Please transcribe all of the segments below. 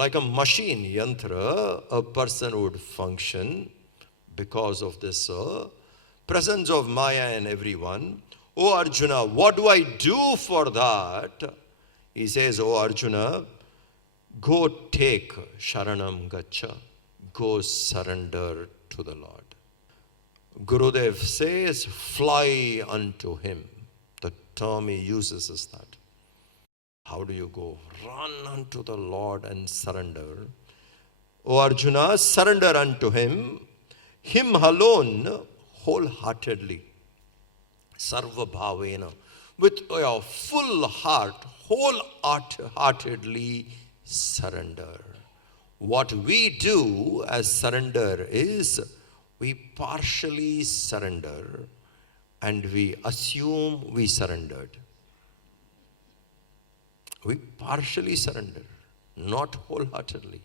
like a machine, yantra, a person would function because of this presence of Maya in everyone. Oh Arjuna, what do I do for that? He says, oh Arjuna, go take Sharanam Gacha. Go surrender to the Lord. Gurudev says, fly unto him. The term he uses is that. How do you go? Run unto the Lord and surrender. O Arjuna, surrender unto him alone, wholeheartedly. Sarva bhavena. With your full heart, wholeheartedly surrender. What we do as surrender is we partially surrender and we assume we surrendered. We partially surrender, not wholeheartedly.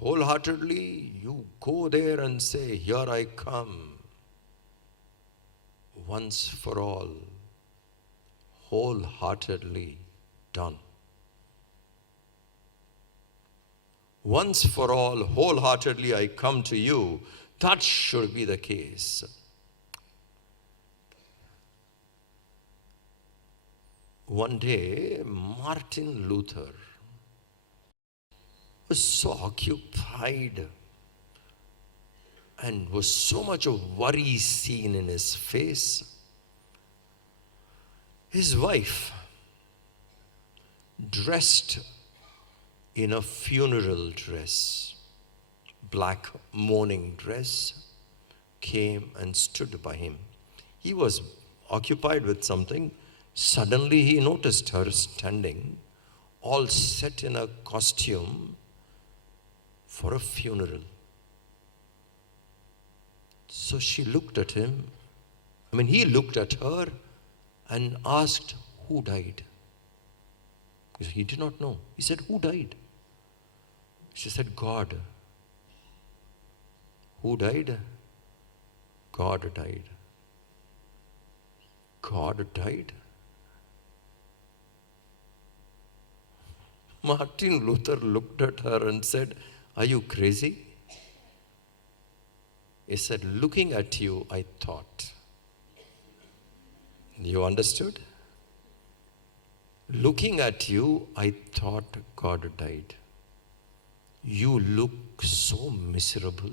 Wholeheartedly, you go there and say, here I come. Once for all, wholeheartedly done. Once for all, wholeheartedly I come to you. That should be the case. One day, Martin Luther was so occupied and was so much of worry seen in his face. His wife, dressed in a funeral dress, black mourning dress, came and stood by him. He was occupied with something. Suddenly he noticed her standing, all set in a costume for a funeral. So she looked at him. He looked at her and asked, who died? He did not know. He said, who died? She said, God. Who died? God died. God died? Martin Luther looked at her and said, are you crazy? He said, looking at you, I thought. You understood? Looking at you, I thought God died. You look so miserable,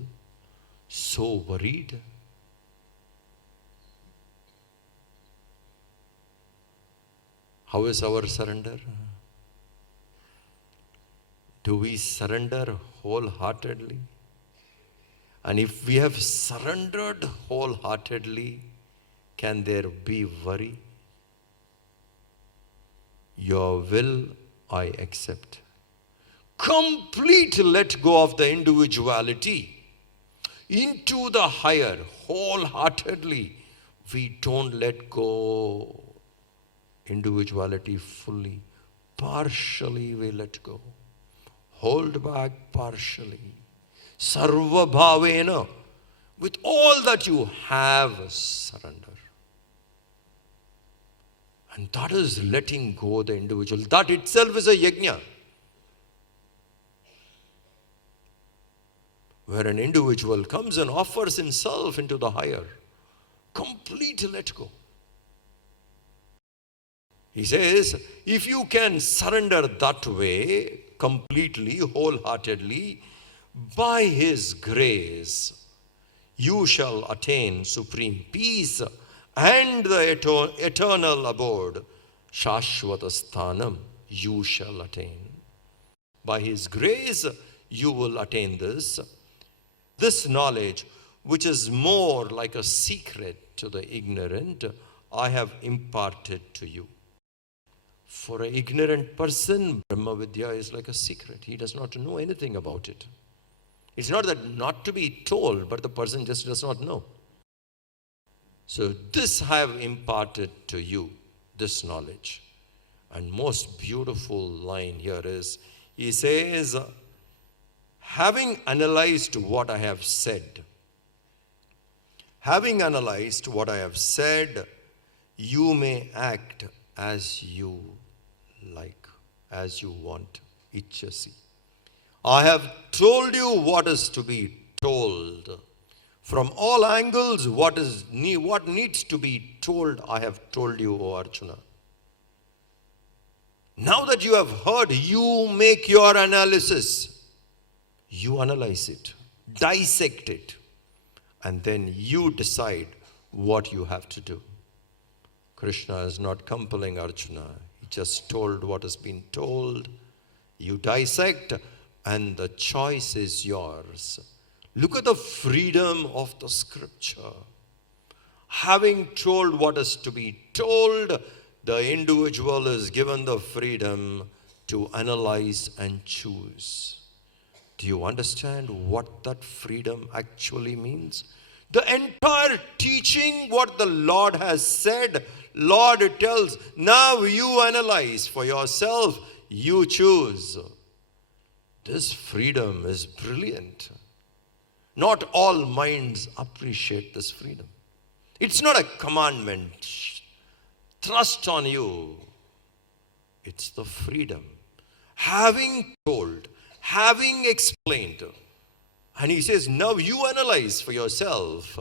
so worried. How is our surrender? Do we surrender wholeheartedly? And if we have surrendered wholeheartedly, can there be worry? Your will I accept. Complete let go of the individuality into the higher, wholeheartedly. We don't let go individuality fully. Partially we let go. Hold back partially. Sarva bhavena. With all that you have, surrender. And that is letting go the individual. That itself is a yajna. Where an individual comes and offers himself into the higher. Complete let go. He says, if you can surrender that way, completely, wholeheartedly, by His grace, you shall attain supreme peace and the eternal abode, Shashvata Sthanam, you shall attain. By His grace, you will attain this knowledge, which is more like a secret to the ignorant, I have imparted to you. For an ignorant person, Brahma Vidya is like a secret. He does not know anything about it. It's not that not to be told, but the person just does not know. So this I have imparted to you, this knowledge. And most beautiful line here is, he says, having analyzed what I have said, you may act as you like, as you want. Ichchasi. I have told you what is to be told. From all angles, what needs to be told, I have told you, O Arjuna. Now that you have heard, you make your analysis. You analyze it, dissect it, and then you decide what you have to do. Krishna is not compelling Arjuna. He just told what has been told. You dissect, and the choice is yours. Look at the freedom of the scripture. Having told what is to be told, the individual is given the freedom to analyze and choose. Do you understand what that freedom actually means? The entire teaching, what the Lord has said, Lord tells, now you analyze for yourself, you choose. This freedom is brilliant. Not all minds appreciate this freedom. It's not a commandment thrust on you. It's the freedom. Having told, having explained. And he says, now you analyze for yourself.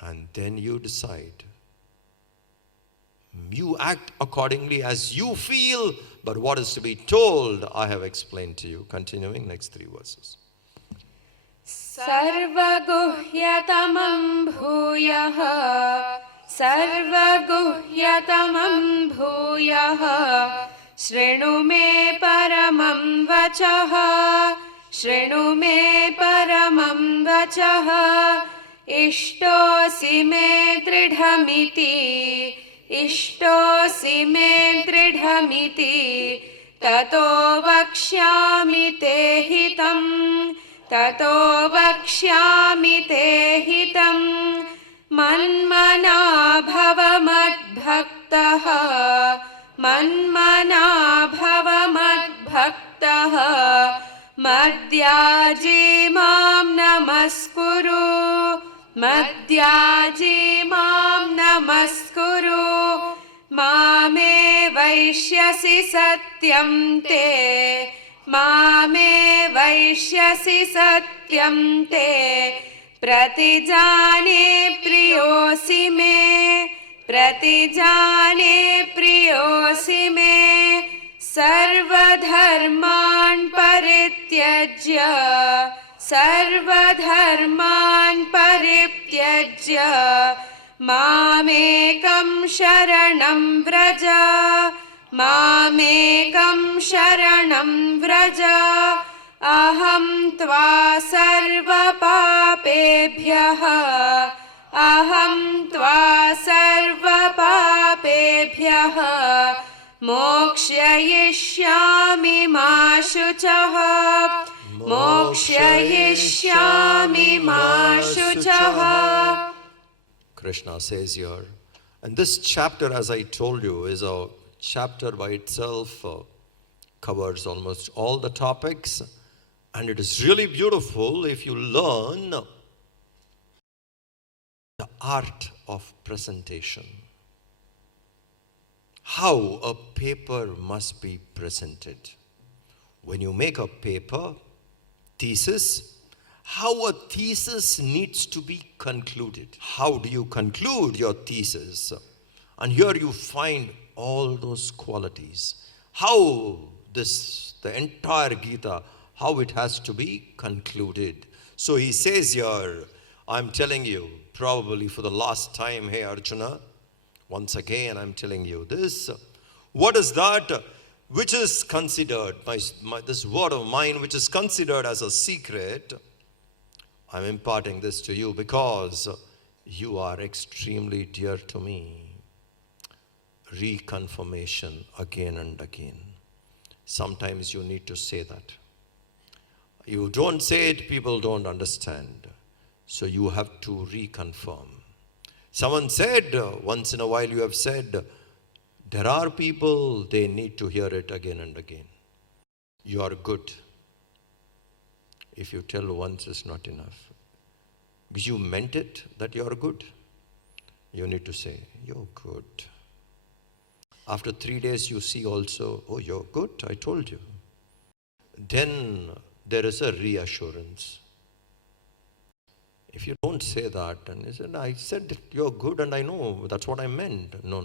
And then you decide. You act accordingly as you feel, but what is to be told, I have explained to you. Continuing, next 3 verses. Sarvaguhyatamam bhuyah Sarvaguhyatamam bhuyah Shrinu me paramam vachah Shrinu me paramam vachah Ishtosi me dridhamiti Ishtosi me dridhamiti Tato vakshyami te hitam Tato vakshyami te hitam Manmana bhava madbhaktaha Manmana bhava madbhaktaha Madhyaji mam namaskuru Madhyaji mam namaskuru Mame vaishyasi satyam te Mame vaishyasi satyam te Pratijane priyosi me Pratijane priyosi me Sarvadharman parityajya Sarvadharman parityajya Mamekam sharanam vraja Mamekam sharanam vraja Aham tva sarva papebhyah Aham tva sarva papebhyah Mokshayishyami ma shuchah Mokshayishyami ma shuchah. Krishna says here, and this chapter, as I told you, is a chapter by itself, covers almost all the topics, and it is really beautiful if you learn the art of presentation. How a paper must be presented. When you make a paper, thesis, how a thesis needs to be concluded. How do you conclude your thesis? And here you find all those qualities. How the entire Gita, how it has to be concluded. So he says here, I'm telling you, probably for the last time, hey Arjuna, once again I'm telling you this. What is that which is considered, this word of mine, which is considered as a secret? I'm imparting this to you because you are extremely dear to me. Reconfirmation again and again. Sometimes you need to say that. You don't say it, people don't understand. So you have to reconfirm. Someone said, once in a while you have said, there are people, they need to hear it again and again. You are good. If you tell once is not enough. Because you meant it, that you are good. You need to say, you're good. After 3 days you see also, oh, you're good, I told you. then there is a reassurance. If you don't say that, and he said, I said you're good and I know, that's what I meant. No.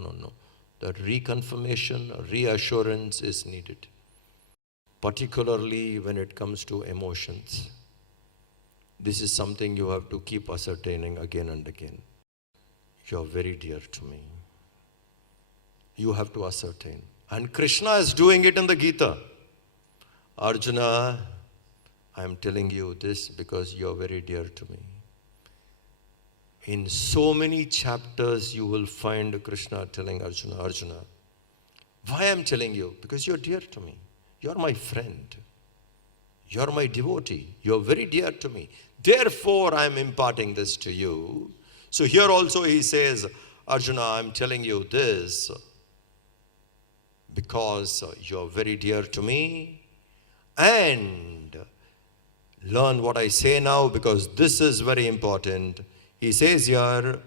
The reconfirmation, reassurance is needed. Particularly when it comes to emotions. This is something you have to keep ascertaining again and again. You're very dear to me. You have to ascertain. And Krishna is doing it in the Gita. Arjuna, I am telling you this because you're very dear to me. In so many chapters you will find Krishna telling Arjuna, Arjuna, why I am telling you? Because you're dear to me. You're my friend. You're my devotee. You're very dear to me. Therefore, I am imparting this to you. So here also he says, Arjuna, I'm telling you this because you're very dear to me. And learn what I say now because this is very important. He says here,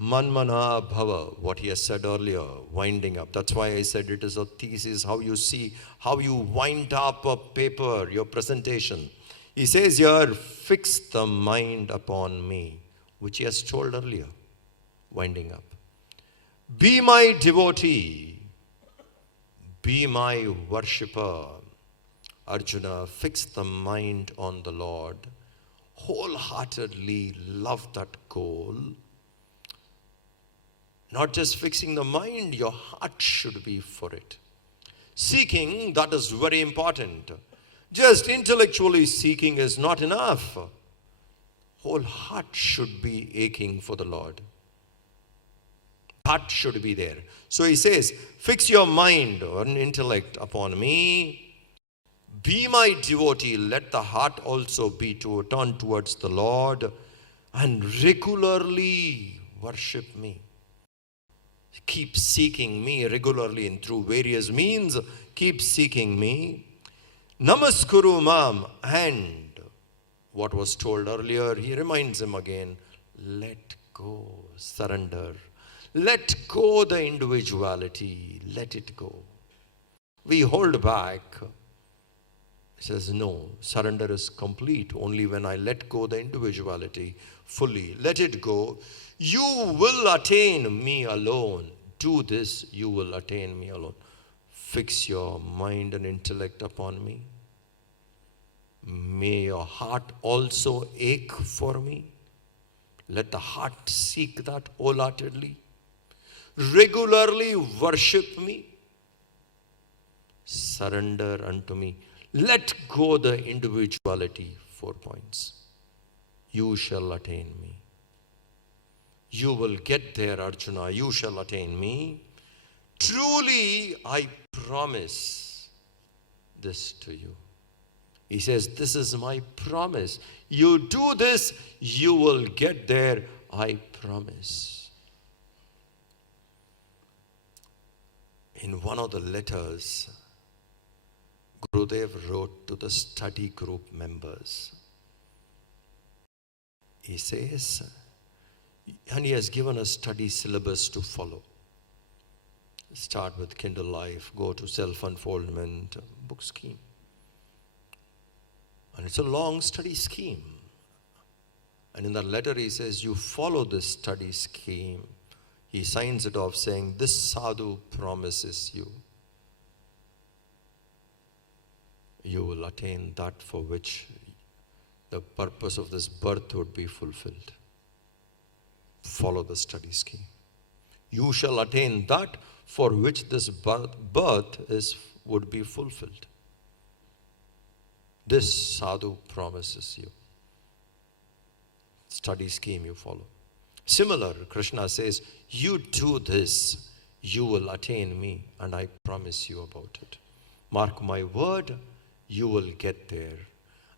Manmana Bhava, what he has said earlier, winding up. That's why I said it is a thesis, how you see, how you wind up a paper, your presentation. He says here, fix the mind upon me, which he has told earlier, winding up. Be my devotee, be my worshipper. Arjuna, fix the mind on the Lord. Wholeheartedly love that goal. Not just fixing the mind, your heart should be for it. Seeking, that is very important. Just intellectually seeking is not enough. Whole heart should be aching for the Lord. Heart should be there. So he says, fix your mind or intellect upon me. Be my devotee, let the heart also be to turn towards the Lord and regularly worship me. Keep seeking me regularly and through various means, keep seeking me. Namaskuru mam, and what was told earlier, he reminds him again, let go, surrender. Let go the individuality, let it go. We hold back. He says, no, surrender is complete only when I let go the individuality fully. Let it go. You will attain me alone. Do this, you will attain me alone. Fix your mind and intellect upon me. May your heart also ache for me. Let the heart seek that wholeheartedly. Regularly worship me. Surrender unto me. Let go the individuality. 4 points. You shall attain me. You will get there, Arjuna. You shall attain me. Truly, I promise this to you. He says, this is my promise. You do this, you will get there, I promise. In one of the letters, Gurudev wrote to the study group members. He says, and he has given a study syllabus to follow. Start with Kindle Life, go to Self-Unfoldment, book scheme. And it's a long study scheme. And in that letter he says, you follow this study scheme. He signs it off saying, this sadhu promises you. You will attain that for which the purpose of this birth would be fulfilled. Follow the study scheme. You shall attain that for which this birth would be fulfilled. This sadhu promises you. Study scheme you follow. Similar, Krishna says, you do this, you will attain me, and I promise you about it. Mark my word, you will get there.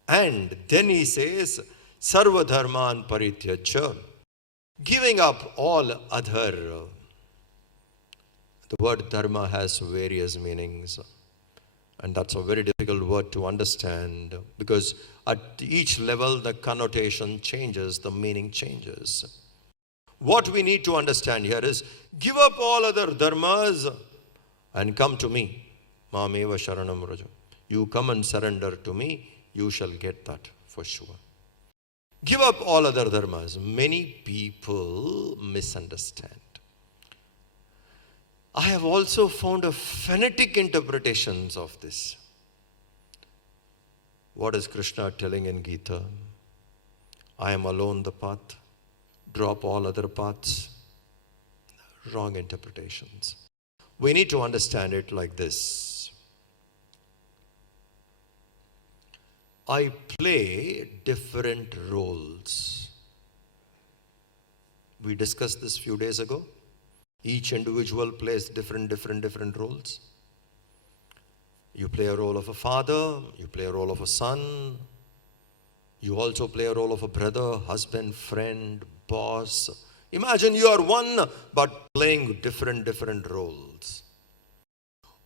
And then he says, Sarva dharman parityaja, giving up all other. The word dharma has various meanings. And that's a very difficult word to understand because at each level the connotation changes, the meaning changes. What we need to understand here is give up all other dharmas and come to me. Mameva sharanam raja. You come and surrender to me, you shall get that for sure. Give up all other dharmas. Many people misunderstand. I have also found a phonetic interpretations of this. What is Krishna telling in Gita? I am alone the path. Drop all other paths. Wrong interpretations. We need to understand it like this. I play different roles. We discussed this few days ago. Each individual plays different roles. You play a role of a father, you play a role of a son, you also play a role of a brother, husband, friend, boss. Imagine you are one but playing different roles.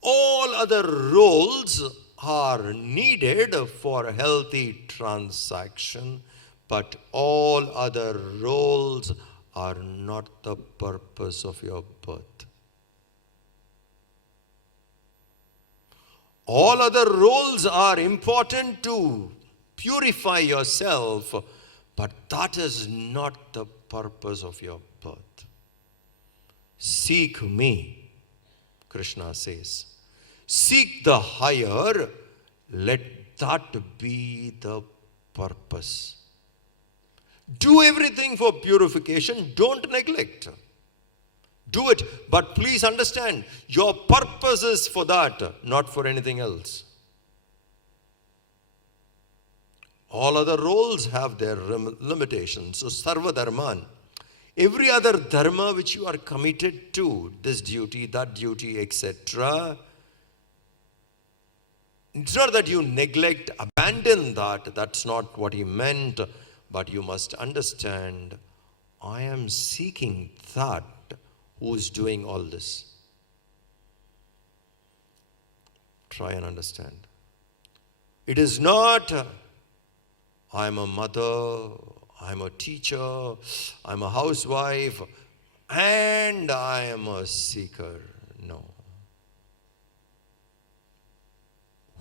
All other roles are needed for a healthy transaction, but all other roles are not the purpose of your birth. All other roles are important to purify yourself, but that is not the purpose of your birth. Seek me, Krishna says. Seek the higher, let that be the purpose. Do everything for purification, don't neglect. Do it, but please understand, your purpose is for that, not for anything else. All other roles have their limitations. So, sarva dharman, every other dharma which you are committed to, this duty, that duty, etc., it's not that you neglect, abandon that. That's not what he meant. But you must understand, I am seeking that who is doing all this. Try and understand. It is not, I am a mother, I am a teacher, I am a housewife, and I am a seeker. No.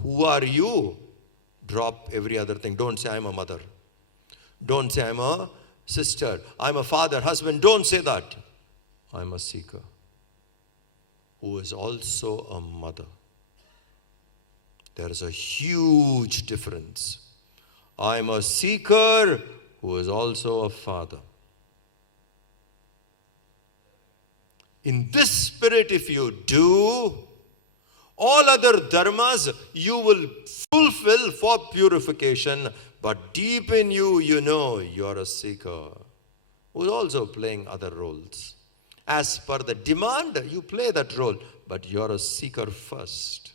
Who are you? Drop every other thing. Don't say I am a mother. Don't say I am a sister. I am a father, husband. Don't say that. I am a seeker who is also a mother. There is a huge difference. I am a seeker who is also a father. In this spirit, if you do, all other dharmas you will fulfill for purification, but deep in you, you know you are a seeker who is also playing other roles. As per the demand, you play that role, but you are a seeker first.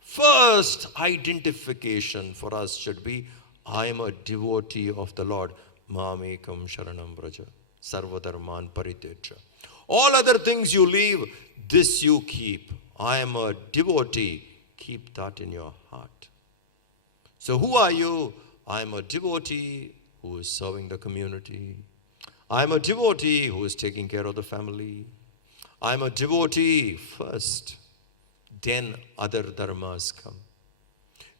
First identification for us should be, I am a devotee of the Lord. Mamekam sharanam braja, sarvadharman pariteja. All other things you leave, this you keep. I am a devotee. Keep that in your heart. So who are you? I am a devotee who is serving the community. I am a devotee who is taking care of the family. I am a devotee first. Then other dharmas come.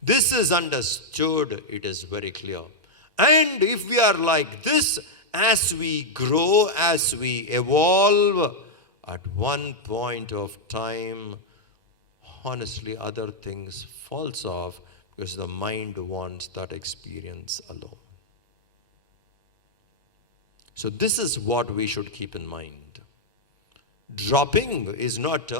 This is understood. It is very clear. And if we are like this, as we grow, as we evolve, at one point of time, honestly, other things falls off because the mind wants that experience alone. So this is what we should keep in mind. Dropping is not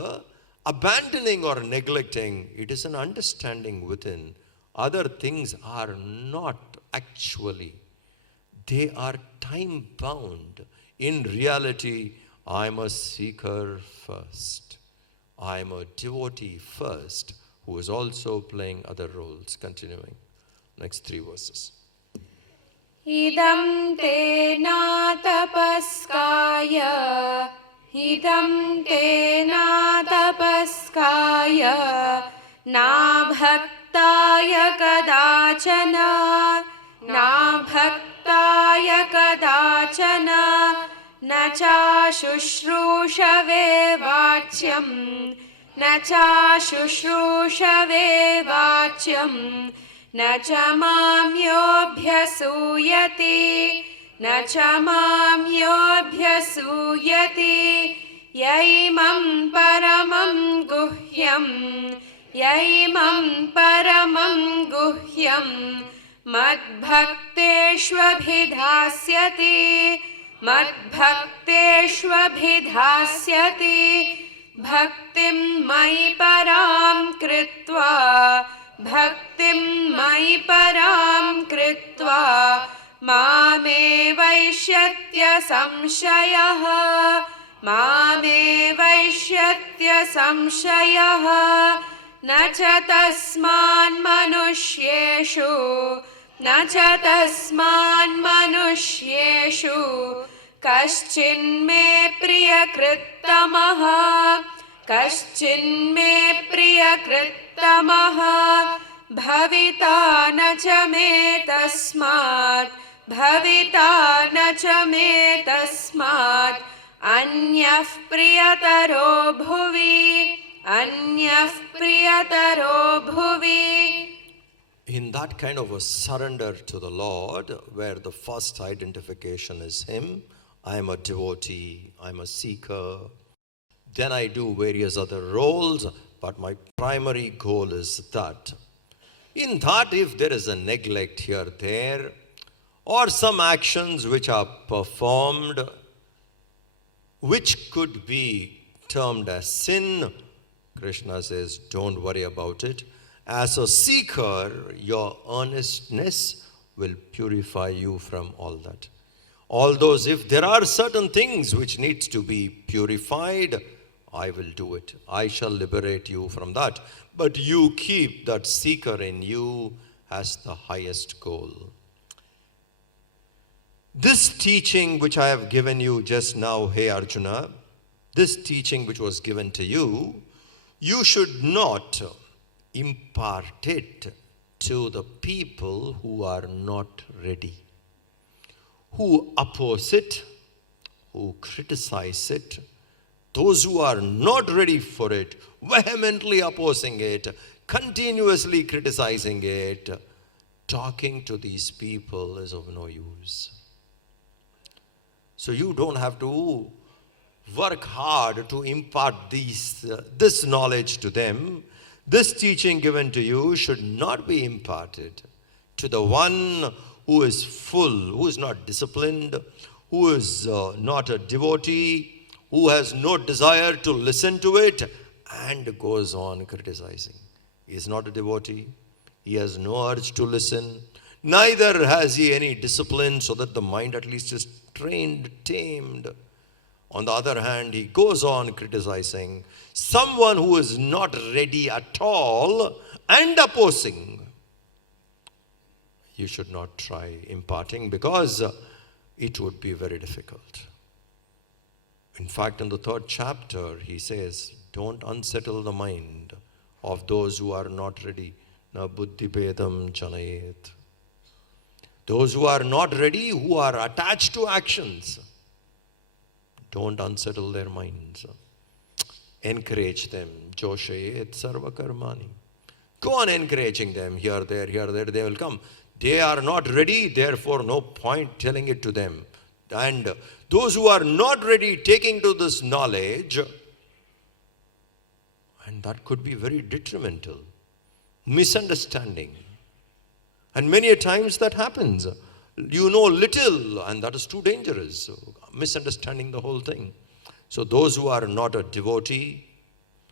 abandoning or neglecting. It is an understanding within. Other things are not actually. They are time bound. In reality, I am a seeker first. I am a devotee first, who is also playing other roles. Continuing. Next 3 verses. Idam te na tapaskaya, idam te na tapaskaya, na bhaktaya kadachana, na bhaktaya kadachana, na cha shushrushave vachyam, न चाशुश्रूषवे वाच्यं न च मां योऽभ्यसूयते न च मां योऽभ्यसूयते यैमं परमं गुह्यं मद्भक्तेष्वभिधास्यति भक्तिं मयि परां कृत्वा मामे वैष्यत्य संशयः न च तस्मान्मनुष्येषु कश्चिन्मे प्रियकृत्तमः भविता न च मे तस्मात् अन्यः प्रियतरो भुवि. In that kind of a surrender to the Lord, where the first identification is Him, I am a devotee, I am a seeker. Then I do various other roles, but my primary goal is that. In that, if there is a neglect here, there, or some actions which are performed, which could be termed as sin, Krishna says, don't worry about it. As a seeker, your earnestness will purify you from all that. All those, if there are certain things which needs to be purified, I will do it. I shall liberate you from that. But you keep that seeker in you as the highest goal. This teaching which I have given you just now, hey Arjuna, this teaching which was given to you, you should not impart it to the people who are not ready, who oppose it, who criticize it, those who are not ready for it, vehemently opposing it, continuously criticizing it. Talking to these people is of no use. So you don't have to work hard to impart this knowledge to them. This teaching given to you should not be imparted to the one who is full, who is not disciplined, who is not a devotee, who has no desire to listen to it and goes on criticizing. He is not a devotee. He has no urge to listen. Neither has he any discipline so that the mind at least is trained, tamed. On the other hand, he goes on criticizing someone who is not ready at all and opposing. You should not try imparting because it would be very difficult. In fact, in the 3rd chapter, he says, don't unsettle the mind of those who are not ready. Na buddhi bedam janayet. Those who are not ready, who are attached to actions, don't unsettle their minds. Encourage them. Joshayet sarva karmani. Go on encouraging them. Here, there, they will come. They are not ready, therefore no point telling it to them. And those who are not ready taking to this knowledge, and that could be very detrimental. Misunderstanding. And many a times that happens. You know little, and that is too dangerous. Misunderstanding the whole thing. So those who are not a devotee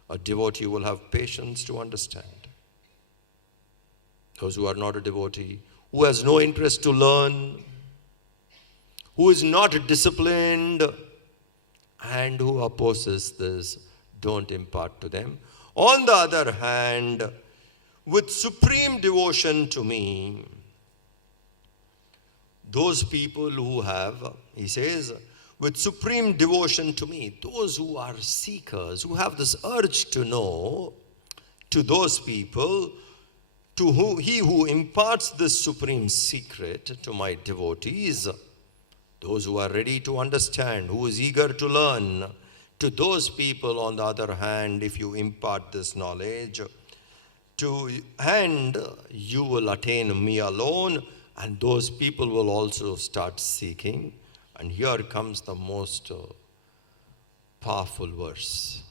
will have patience to understand. Those who are not a devotee, who has no interest to learn, who is not disciplined, and who opposes this, don't impart to them. On the other hand, with supreme devotion to me, those people who have, he says, with supreme devotion to me, those who are seekers, who have this urge to know, to those people, to whom he who imparts this supreme secret to my devotees, those who are ready to understand, who is eager to learn, To those people, on the other hand, if you impart this knowledge, you will attain me alone, and those people will also start seeking. And here comes the most powerful verse.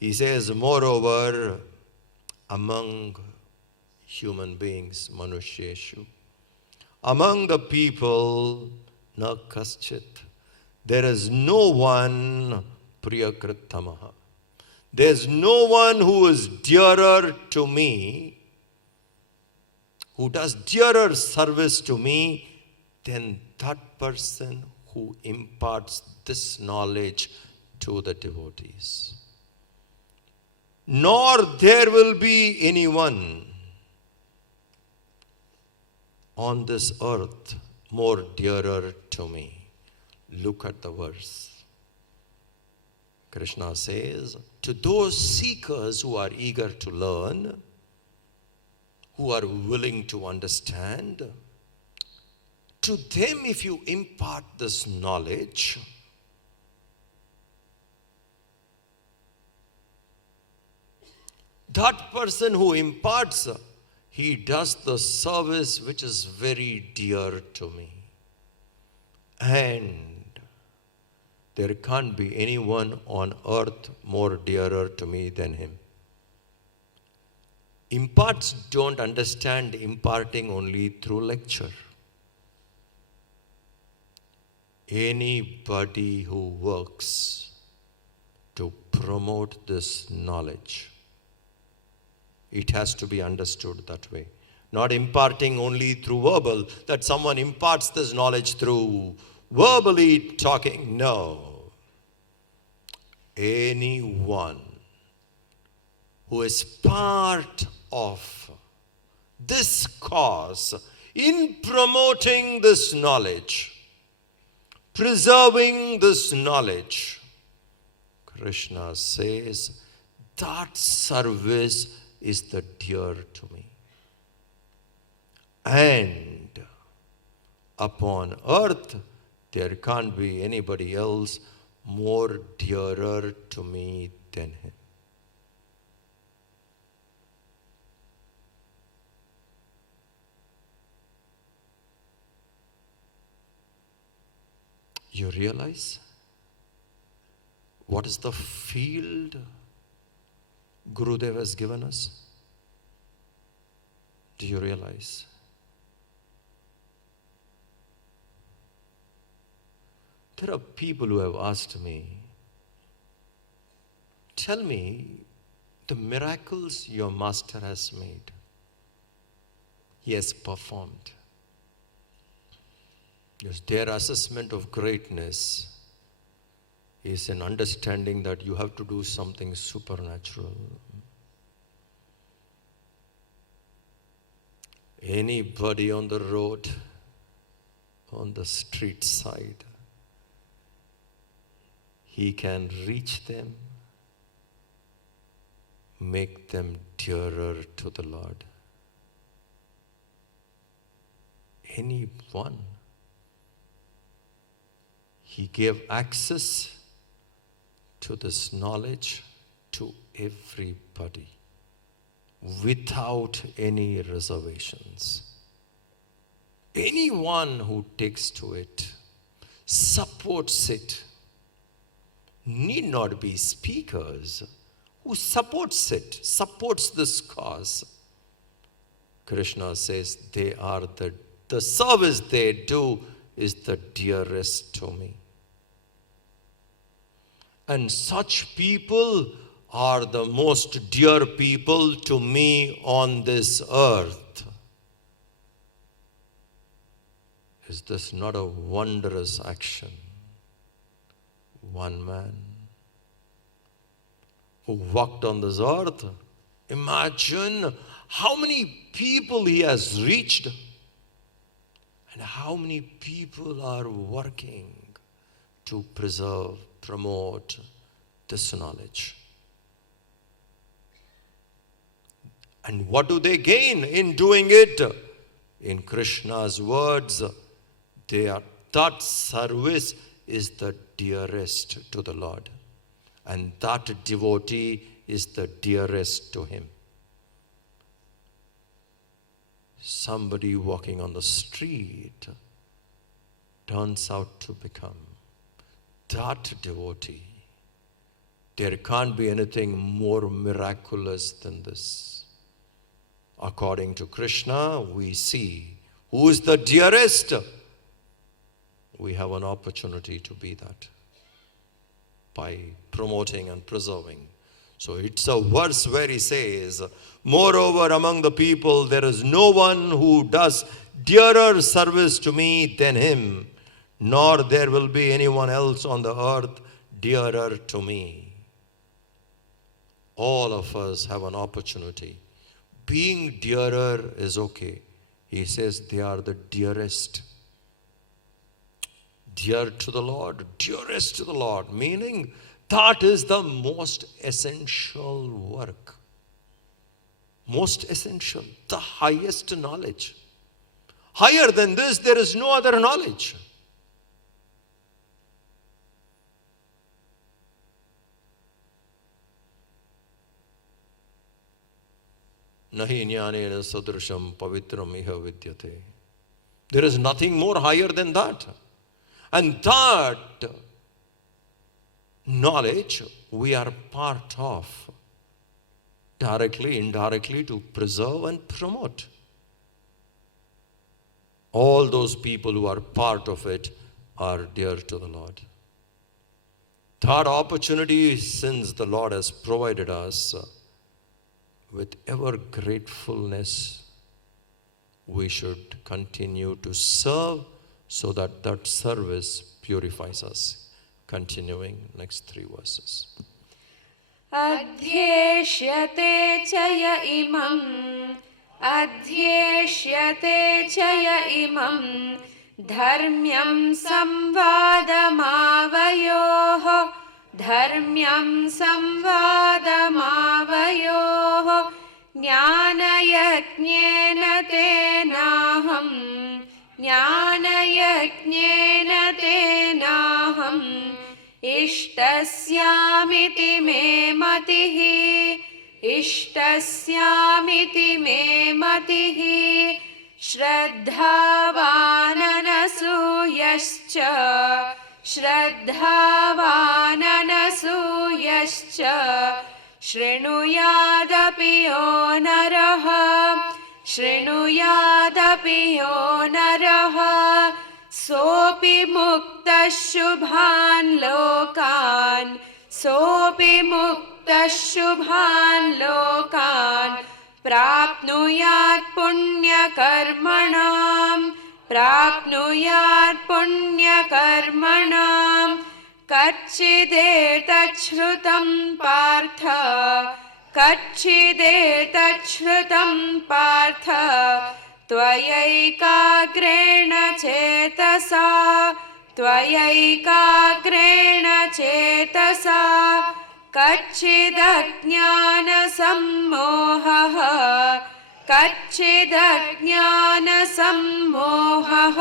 He says, moreover, among human beings, manusheshu, among the people, na kaschit, there is no one priyakritamaha. There's no one who is dearer to me, who does dearer service to me than that person who imparts this knowledge to the devotees. Nor there will be anyone on this earth more dearer to me. Look at the verse. Krishna says, to those seekers who are eager to learn, who are willing to understand, to them if you impart this knowledge, that person who imparts, he does the service which is very dear to me. And there can't be anyone on earth more dearer to me than him. Imparts don't understand imparting only through lecture. Anybody who works to promote this knowledge, it has to be understood that way. Not imparting only through verbal, that someone imparts this knowledge through verbally talking. No. Anyone who is part of this cause in promoting this knowledge, preserving this knowledge, Krishna says, that service is the dear to me. And upon earth, there can't be anybody else more dearer to me than him. You realize what is the field Gurudev has given us? Do you realize? There are people who have asked me, tell me the miracles your master has made, he has performed. Yes, their assessment of greatness is an understanding that you have to do something supernatural. Anybody on the road, on the street side, he can reach them, make them dearer to the Lord. Anyone. He gave access to this knowledge to everybody without any reservations. Anyone who takes to it, supports it, need not be speakers, who supports it, supports this cause. Krishna says they are the service they do is the dearest to me. And such people are the most dear people to me on this earth. Is this not a wondrous action? One man who walked on this earth, imagine how many people he has reached and how many people are working to preserve, promote this knowledge. And what do they gain in doing it? In Krishna's words, that service is the dearest to the Lord. and that devotee is the dearest to him. Somebody walking on the street turns out to become that devotee. There can't be anything more miraculous than this. According to Krishna, we see who is the dearest. We have an opportunity to be that by promoting and preserving. So it's a verse where he says, moreover, among the people, there is no one who does dearer service to me than him, nor there will be anyone else on the earth dearer to me. All of us have an opportunity. Being dearer is okay. He says they are the dearest. Dear to the Lord, dearest to the Lord, meaning that is the most essential work. Most essential, the highest knowledge. Higher than this, there is no other knowledge. Nahi jnanena sadrisham pavitram iha vidyate. There is nothing more higher than that. And that knowledge we are part of, directly, indirectly, to preserve and promote. All those people who are part of it are dear to the Lord. That opportunity, since the Lord has provided us, with ever gratefulness, we should continue to serve so that that service purifies us. Continuing, next 3 verses. Adhyeshyate chaya imam, adhyeshyate chaya imam, dharmyam samvadamavayoho, dharmyam samvadamavayoho, jnanayajnena tenaham, jnanayajnena tenaham, ishtasyamiti me matihi, ishtasyamiti me matihi, shraddhavananasuyascha, shraddhavananasuyascha, shrunuyadapi yo naraha, shrunuyadapi yo naraha, sopi mukta shubhan lokan, sopi mukta shubhan lokan, prapnuyat punya karmanam, prapnuyat punya karmanam, kachidetachrutam partha, kachidetachrutam partha, tvayaiकाग्रेण चेतसा, त्वयैकाग्रेण चेतसा, कच्चिदज्ञानसम्मोहः, कच्चिदज्ञानसम्मोहः,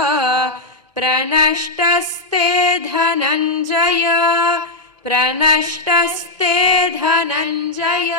प्रणष्टस्ते धनञ्जय, प्रणष्टस्ते धनञ्जय.